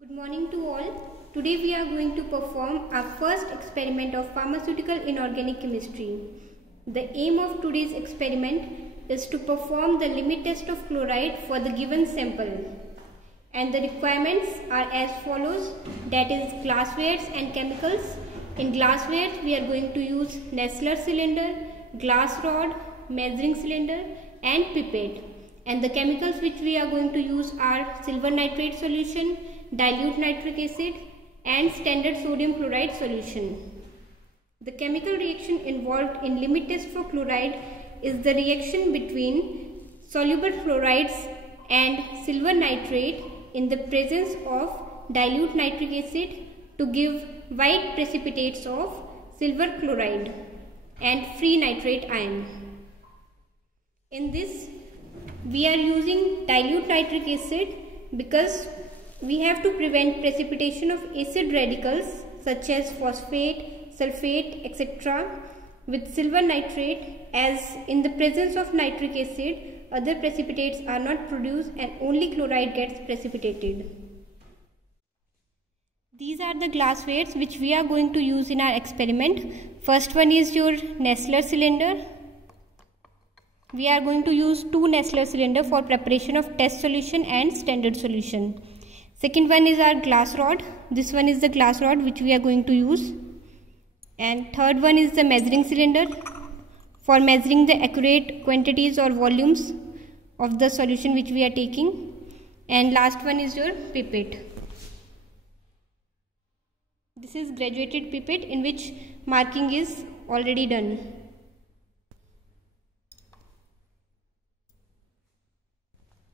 Good morning to all. Today we are going to perform our first experiment of pharmaceutical inorganic chemistry. The aim of today's experiment is to perform the limit test of chloride for the given sample. And the requirements are as follows, that is glasswares and chemicals. In glasswares we are going to use Nessler cylinder, glass rod, measuring cylinder and pipette. And the chemicals which we are going to use are silver nitrate solution, dilute nitric acid and standard sodium chloride solution. The chemical reaction involved in limit test for chloride is the reaction between soluble chlorides and silver nitrate in the presence of dilute nitric acid to give white precipitates of silver chloride and free nitrate ion. In this we are using dilute nitric acid because we have to prevent precipitation of acid radicals such as phosphate, sulfate, etc. with silver nitrate, as in the presence of nitric acid other precipitates are not produced and only chloride gets precipitated. These are the glasswares which we are going to use in our experiment. First one is your Nessler cylinder. We are going to use 2 Nessler cylinder for preparation of test solution and standard solution. Second one is our glass rod. This one is the glass rod which we are going to use. And third one is the measuring cylinder for measuring the accurate quantities or volumes of the solution which we are taking. And last one is your pipette. This is graduated pipette in which marking is already done.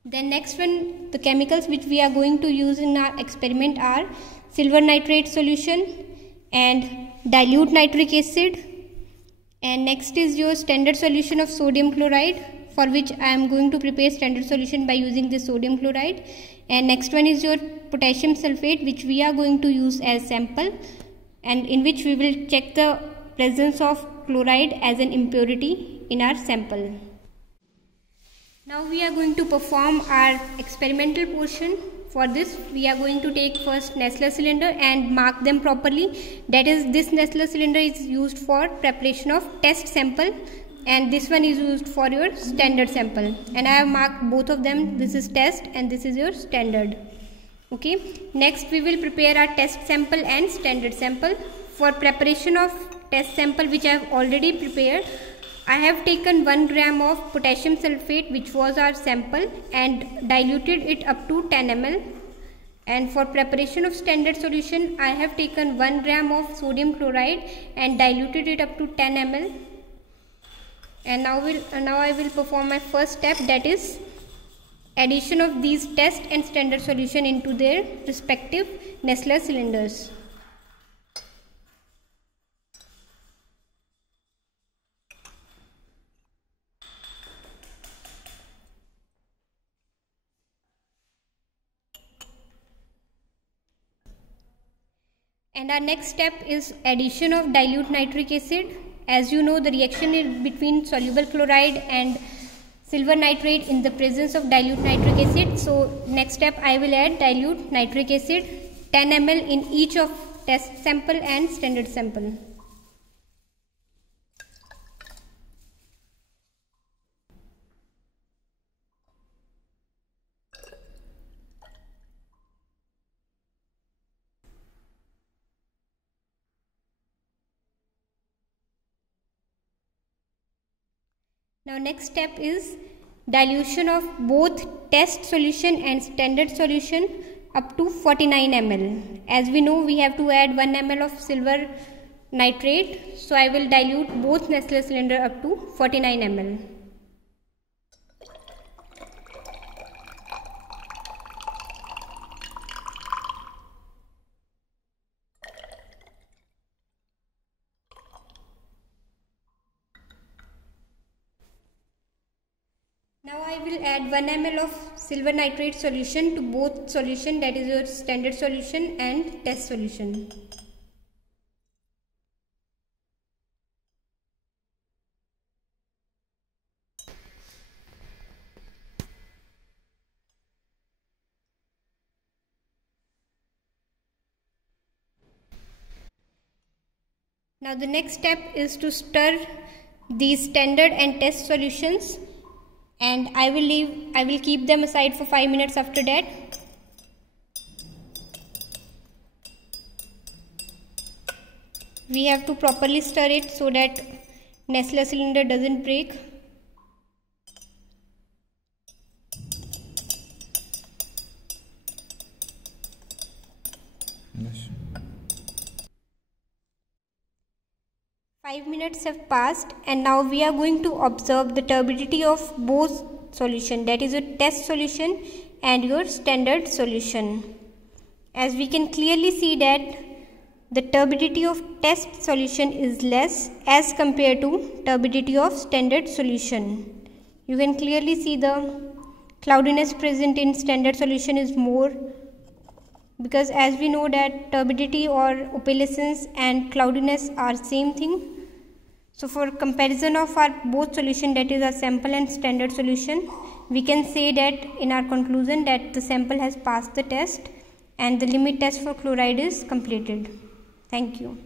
Then next one, the chemicals which we are going to use in our experiment are silver nitrate solution and dilute nitric acid. And next is your standard solution of sodium chloride, for which I am going to prepare standard solution by using this sodium chloride. And next one is your potassium sulfate, which we are going to use as sample and in which we will check the presence of chloride as an impurity in our sample. Now we are going to perform our experimental portion. For this we are going to take first Nessler cylinder and mark them properly. That is, this Nessler cylinder is used for preparation of test sample and this one is used for your standard sample. And I have marked both of them. This is test and this is your standard. Okay. Next we will prepare our test sample and standard sample. For preparation of test sample, which I have already prepared, I have taken 1 gram of potassium sulfate, which was our sample, and diluted it up to 10 ml. And for preparation of standard solution, I have taken 1 gram of sodium chloride and diluted it up to 10 ml. And now I will perform my first step, that is addition of these test and standard solution into their respective Nessler cylinders. And our next step is addition of dilute nitric acid. As you know, the reaction is between soluble chloride and silver nitrate in the presence of dilute nitric acid. So next step I will add dilute nitric acid 10 ml in each of test sample and standard sample. Now next step is dilution of both test solution and standard solution up to 49 ml. As we know, we have to add 1 ml of silver nitrate. So I will dilute both Nessler cylinder up to 49 ml. Now I will add 1 ml of silver nitrate solution to both solution, that is your standard solution and test solution. Now the next step is to stir these standard and test solutions, and I will keep them aside for 5 minutes after that. We have to properly stir it so that Nestler cylinder doesn't break. Yes. 5 minutes have passed, and now we are going to observe the turbidity of both solution, that is your test solution and your standard solution. As we can clearly see that the turbidity of test solution is less as compared to turbidity of standard solution. You can clearly see the cloudiness present in standard solution is more, because as we know that turbidity or opalescence and cloudiness are same thing. So for comparison of our both solution, that is our sample and standard solution, we can say that in our conclusion that the sample has passed the test and the limit test for chloride is completed. Thank you.